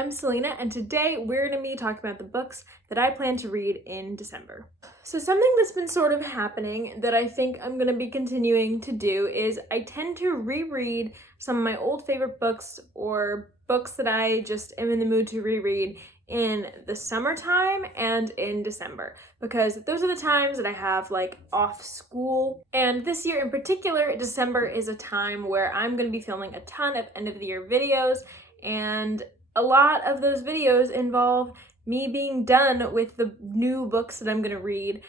I'm Selena, and today we're going to be talking about the books that I plan to read in December. So something that's been sort of happening that I think I'm going to be continuing to do is I tend to reread some of my old favorite books or books that I just am in the mood to reread in the summertime and in December, because those are the times that I have off school. And this year in particular, December is a time where I'm going to be filming a ton of end of the year videos, and a lot of those videos involve me being done with the new books that I'm going to read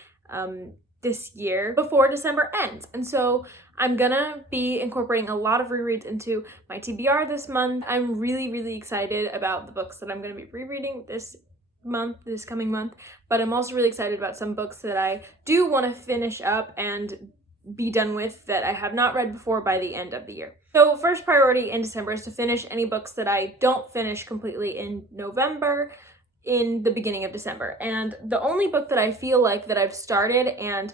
this year before December ends. And so I'm gonna be incorporating a lot of rereads into my TBR this month. I'm really excited about the books that I'm gonna be rereading this coming month, but I'm also really excited about some books that I do want to finish up and be done with that I have not read before by the end of the year. So first priority in December is to finish any books that I don't finish completely in November in the beginning of December. And the only book that I feel like that I've started and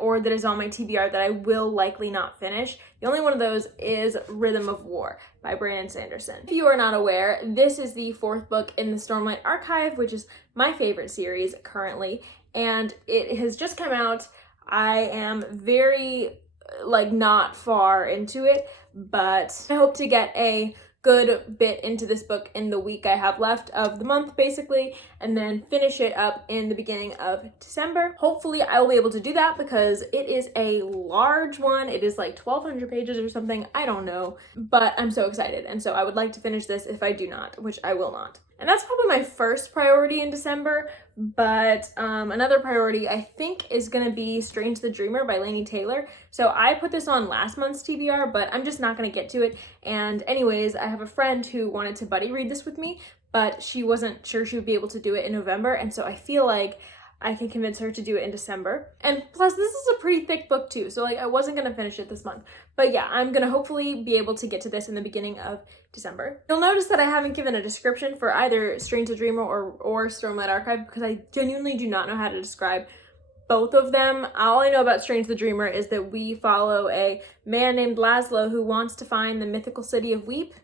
or that is on my TBR that I will likely not finish, the only one of those is Rhythm of War by Breonna Sanderson. If you are not aware, this is the fourth book in the Stormlight Archive, which is my favorite series currently, and it has just come out. I am very not far into it, but I hope to get a good bit into this book in the week I have left of the month, basically, and then finish it up in the beginning of December. Hopefully I will be able to do that because it is a large one. It is 1,200 pages or something, I don't know, but I'm so excited, and so I would like to finish this if I do not, which I will not. And that's probably my first priority in December, but another priority I think is gonna be Strange the Dreamer by Laini Taylor. So I put this on last month's TBR, but I'm just not gonna get to it. And anyways, I have a friend who wanted to buddy read this with me, but she wasn't sure she would be able to do it in November, and so I feel like I can convince her to do it in December. And plus, this is a pretty thick book too, so I wasn't gonna finish it this month. But yeah, I'm gonna hopefully be able to get to this in the beginning of December. You'll notice that I haven't given a description for either Strange the Dreamer or Stormlight Archive because I genuinely do not know how to describe both of them. All I know about Strange the Dreamer is that we follow a man named Laszlo who wants to find the mythical city of Weep.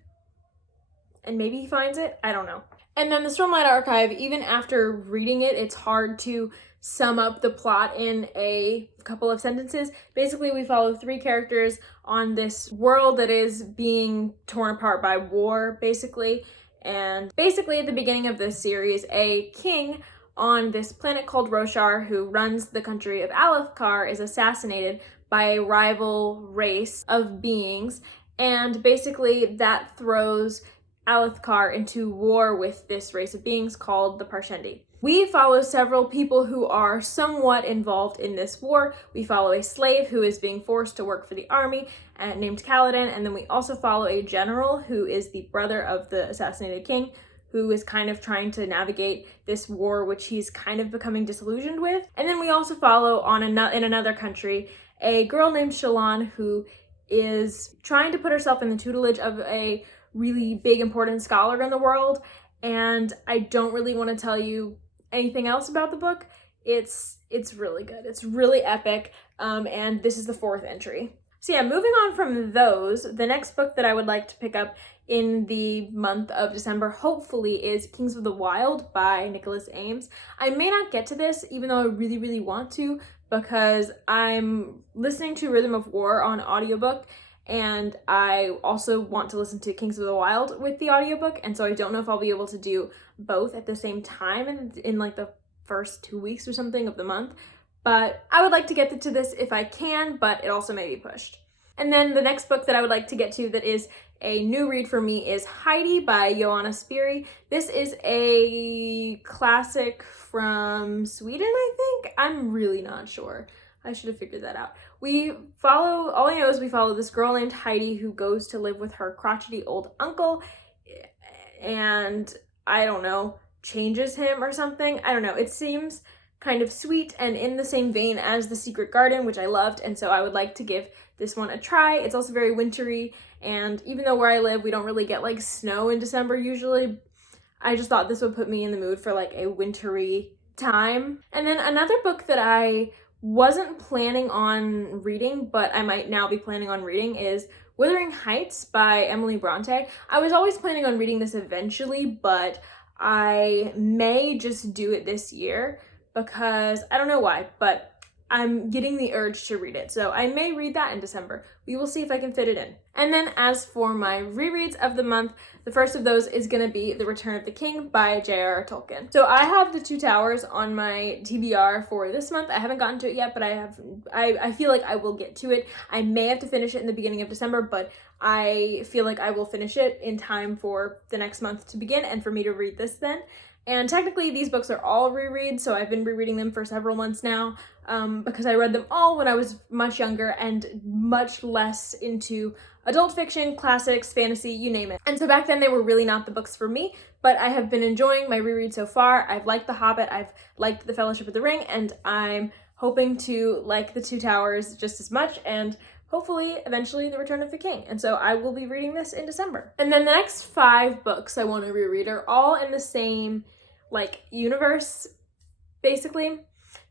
And maybe he finds it, I don't know. And then the Stormlight Archive, even after reading it, it's hard to sum up the plot in a couple of sentences. Basically, we follow three characters on this world that is being torn apart by war, basically. And basically, at the beginning of this series, a king on this planet called Roshar, who runs the country of Alethkar, is assassinated by a rival race of beings. And basically, that throws Alethkar into war with this race of beings called the Parshendi. We follow several people who are somewhat involved in this war. We follow a slave who is being forced to work for the army named Kaladin, and then we also follow a general who is the brother of the assassinated king, who is kind of trying to navigate this war, which he's kind of becoming disillusioned with. And then we also follow in another country a girl named Shallan who is trying to put herself in the tutelage of a really big important scholar in the world, and I don't really want to tell you anything else about the book. It's really good. It's really epic, and this is the fourth entry. So yeah, moving on from those, the next book that I would like to pick up in the month of December, hopefully, is Kings of the Wyld by Nicholas Eames. I may not get to this, even though I really want to, because I'm listening to Rhythm of War on audiobook, and I also want to listen to Kings of the Wyld with the audiobook, and so I don't know if I'll be able to do both at the same time in the first 2 weeks or something of the month. But I would like to get to this if I can, but it also may be pushed. And then the next book that I would like to get to that is a new read for me is Heidi by Johanna Spyri. This is a classic from Sweden, I think? I'm really not sure. I should have figured that out. All I know is we follow this girl named Heidi who goes to live with her crotchety old uncle and, I don't know, changes him or something. I don't know. It seems kind of sweet and in the same vein as The Secret Garden, which I loved, and so I would like to give this one a try. It's also very wintry, and even though where I live we don't really get snow in December usually, I just thought this would put me in the mood for a wintry time. And then another book that I wasn't planning on reading, but I might now be planning on reading, is Wuthering Heights by Emily Brontë. I was always planning on reading this eventually, but I may just do it this year because I don't know why, but I'm getting the urge to read it. So I may read that in December. We will see if I can fit it in. And then as for my rereads of the month, the first of those is going to be The Return of the King by J.R.R. Tolkien. So I have The Two Towers on my TBR for this month. I haven't gotten to it yet, but I feel like I will get to it. I may have to finish it in the beginning of December, but I feel like I will finish it in time for the next month to begin and for me to read this then. And technically these books are all rereads, so I've been rereading them for several months now because I read them all when I was much younger and much less into adult fiction, classics, fantasy, you name it. And so back then they were really not the books for me, but I have been enjoying my reread so far. I've liked The Hobbit, I've liked The Fellowship of the Ring, and I'm hoping to like The Two Towers just as much, and hopefully eventually The Return of the King. And so I will be reading this in December. And then the next 5 books I want to reread are all in the same universe, basically.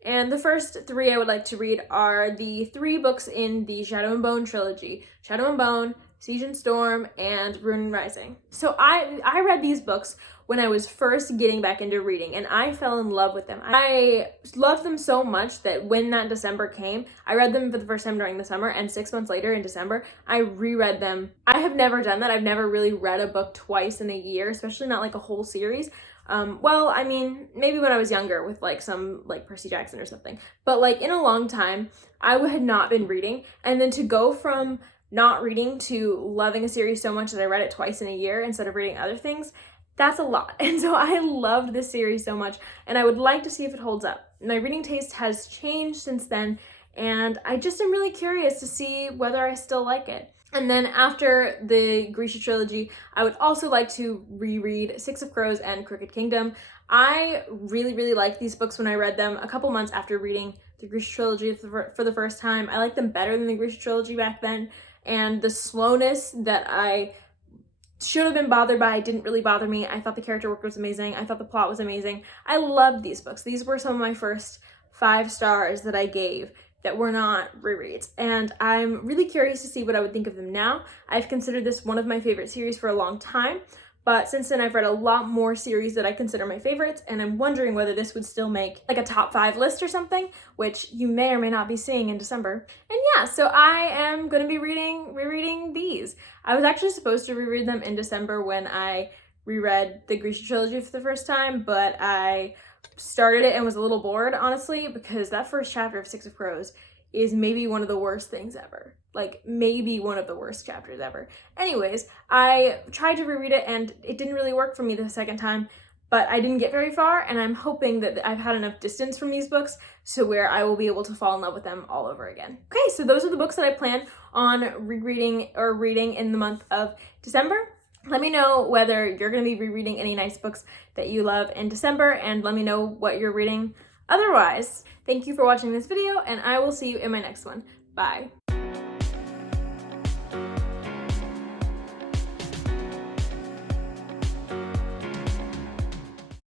And the first 3 I would like to read are the 3 books in the Shadow and Bone trilogy: Shadow and Bone, Siege and Storm, and Rune and Rising. So I read these books when I was first getting back into reading, and I fell in love with them. I loved them so much that when that December came, I read them for the first time during the summer, and 6 months later in December, I reread them. I have never done that. I've never really read a book twice in a year, especially not like a whole series. Well, I mean, maybe when I was younger with some Percy Jackson or something, but in a long time, I had not been reading, and then to go from not reading to loving a series so much that I read it twice in a year instead of reading other things, that's a lot. And so I loved this series so much, and I would like to see if it holds up. My reading taste has changed since then, and I just am really curious to see whether I still like it. And then after the Grisha trilogy, I would also like to reread Six of Crows and Crooked Kingdom. I really, really liked these books when I read them a couple months after reading the Grisha trilogy for the first time. I liked them better than the Grisha trilogy back then, and the slowness that I should have been bothered by didn't really bother me. I thought the character work was amazing. I thought the plot was amazing. I loved these books. These were some of my first 5 stars that I gave that were not rereads, and I'm really curious to see what I would think of them now. I've considered this one of my favorite series for a long time, but since then I've read a lot more series that I consider my favorites, and I'm wondering whether this would still make a top 5 list or something, which you may or may not be seeing in December. And yeah, so I am going to be rereading these. I was actually supposed to reread them in December when I reread the Grisha trilogy for the first time, but I started it and was a little bored, honestly, because that first chapter of Six of Crows is maybe one of the worst things ever. Maybe one of the worst chapters ever. Anyways, I tried to reread it and it didn't really work for me the second time, but I didn't get very far, and I'm hoping that I've had enough distance from these books so where I will be able to fall in love with them all over again. Okay, so those are the books that I plan on rereading or reading in the month of December. Let me know whether you're going to be rereading any nice books that you love in December, and let me know what you're reading otherwise. Thank you for watching this video, and I will see you in my next one. Bye.